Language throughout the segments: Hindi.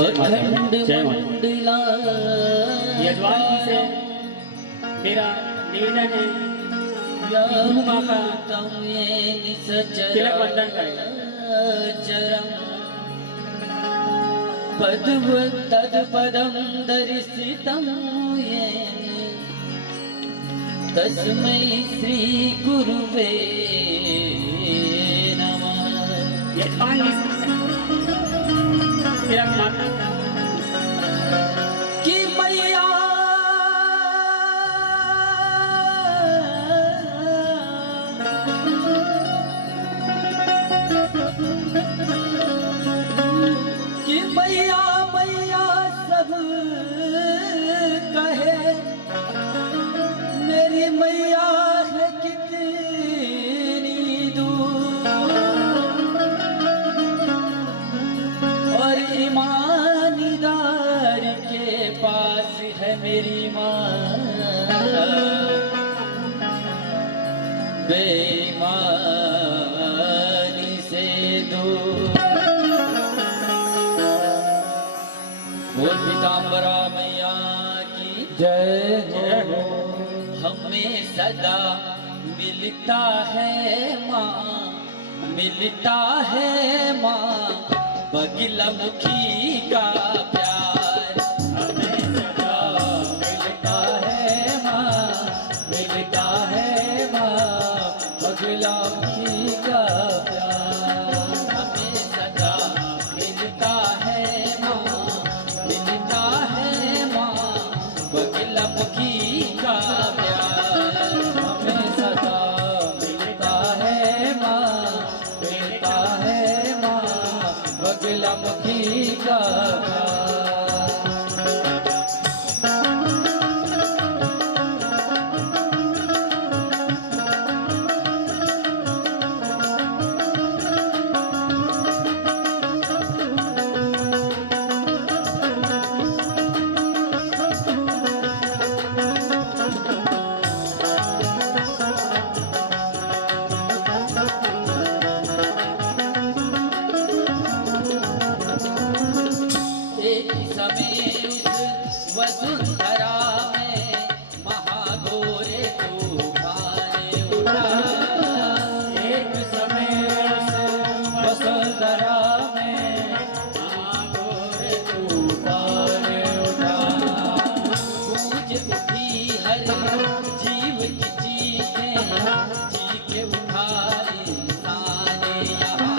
अखंड मंडला यजमान जी से मेरा निवेदन है प्रभु माँ का तिलक बंधन करेगा। पद्म तद पदम दर्शितं येन तस्मै श्री गुरुवे नमः। यजमान जी से तिलक माता कि मैया कि मैया मैया सब कहे मेरी मैया है कितनी दूर और ईमानदार के पास है मेरी माँ बेईमानी से दूर। बोल पीताम्बरा मैया की जय हो। हमें सदा मिलता है माँ, मिलता है माँ बगलामुखी का प्यार। हमें सदा मिलता है माँ, मिलता है माँ बगलामुखी का प्यार। हमें सदा मिलता है माँ, मिलता है माँ बगलामुखी का प्यार। हमें सदा मिलता है माँ, मिलता है माँ बगलामुखी का प्यार। एक समय उस वसुंधरा में महाघोर तूफान उठा। एक समय उस वसुंधरा में महाघोर तूफान उठा। गूंज उठी हर जीव की चीखें, चीखें उठा इंसान यहाँ।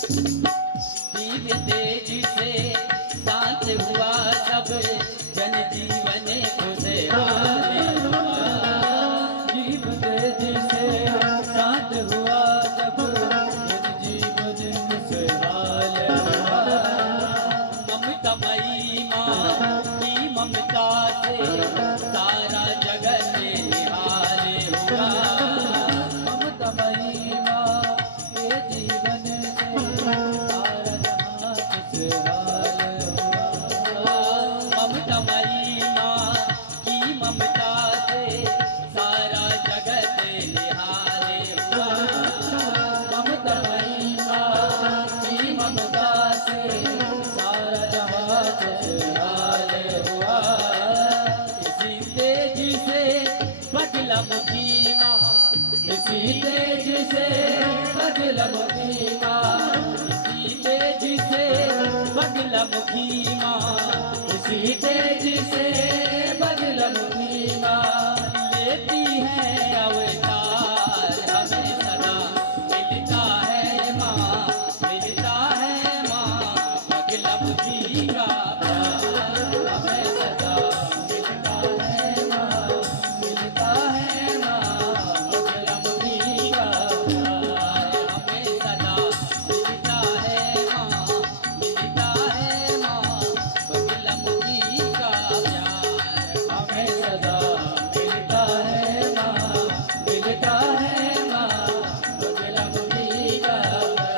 दिव्य तेज से शांत हुआ सब जन जीवन खुशहाल हुआ। जीव तेज से शांत हुआ जब जन जीवन खुशहाल हुआ। ममतामयी माँ की ममता से सारा जगत निहाल हुआ। ममतामयी माँ के जीवन से सारा जहां खुशहाल हुआ। ममतामयी माँ की ममता से सारा जगत निहाल हुआ। ममतामयी माँ की ममता से सारा जहां खुशहाल हुआ। इसी तेज से बदलमुखी माँ, इसी तेज से बदलमुखी माँ, इसी तेज से बदलमुखी माँ इसी तेज से बदलमुखी माँ लेती है अवतार। हमें सदा मिलता है माँ, मिलता है माँ बदलमुखी का प्यार। हमें सदा मिलता है माँ, मिलता है माँ बदलमुखी का प्यार। हमें सदा मिलता है माँ, मिलता है माँ बदलमुखी का प्यार। हमें सदा मिलता है माँ, मिलता है माँ बदलमुखी का प्यार।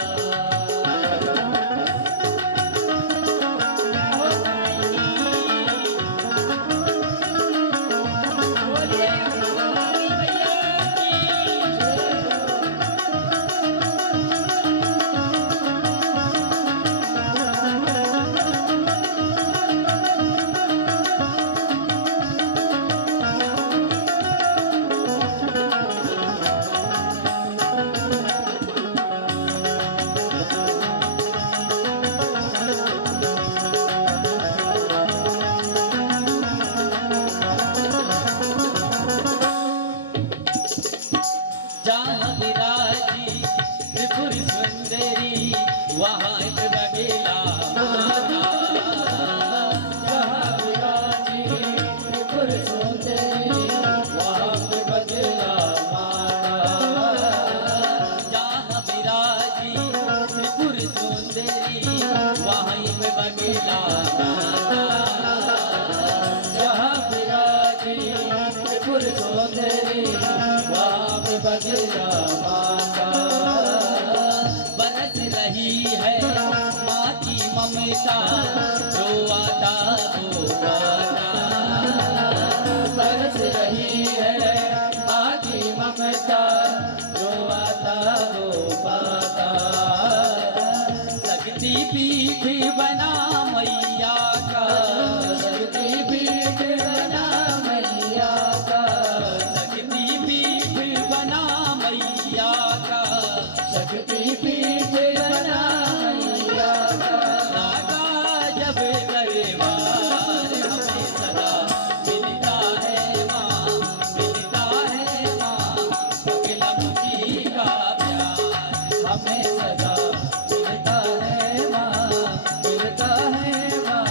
जहाँ विराजी त्रिपुर सुंदरी वहाँ बगेला माता। जहाँ विराजी त्रिपुर सुंदरी वहाँ पे बदला मारा। जहाँ विराजी त्रिपुर सुंदरी वहाँ बगेला माता। जहाँ विराजी त्रिपुर सुंदरी वहाँ पे बदला माता। बरस रही है माँ की ममता, जो आता वो पाता। बरस रही है माँ की ममता, जो आता वो पाता। शक्ति पीठ बना मैया का, शक्ति पीठ बना मैया का, शक्ति पीठ बना मैया का। शक्ति पीठ बना मैया का। लागा जब दरबार हमें सदा मिलता है माँ, मिलता है माँ बगलमुखी का प्यार। हमें सदा मिलता है माँ, मिलता है माँ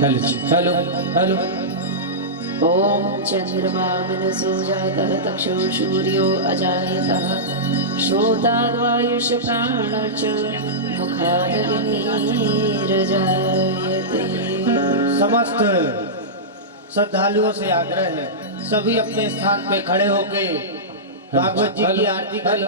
हेलो हेलो। ॐ चन्द्रमा मनसो जातः तक्षो सूर्यो अजायतः श्रोताद्वायुष प्राणश्च मुखादग्निर्जायते। समस्त श्रद्धालुओं से आग्रह है, सभी अपने स्थान पे खड़े होके भागवत जी की आरती करें।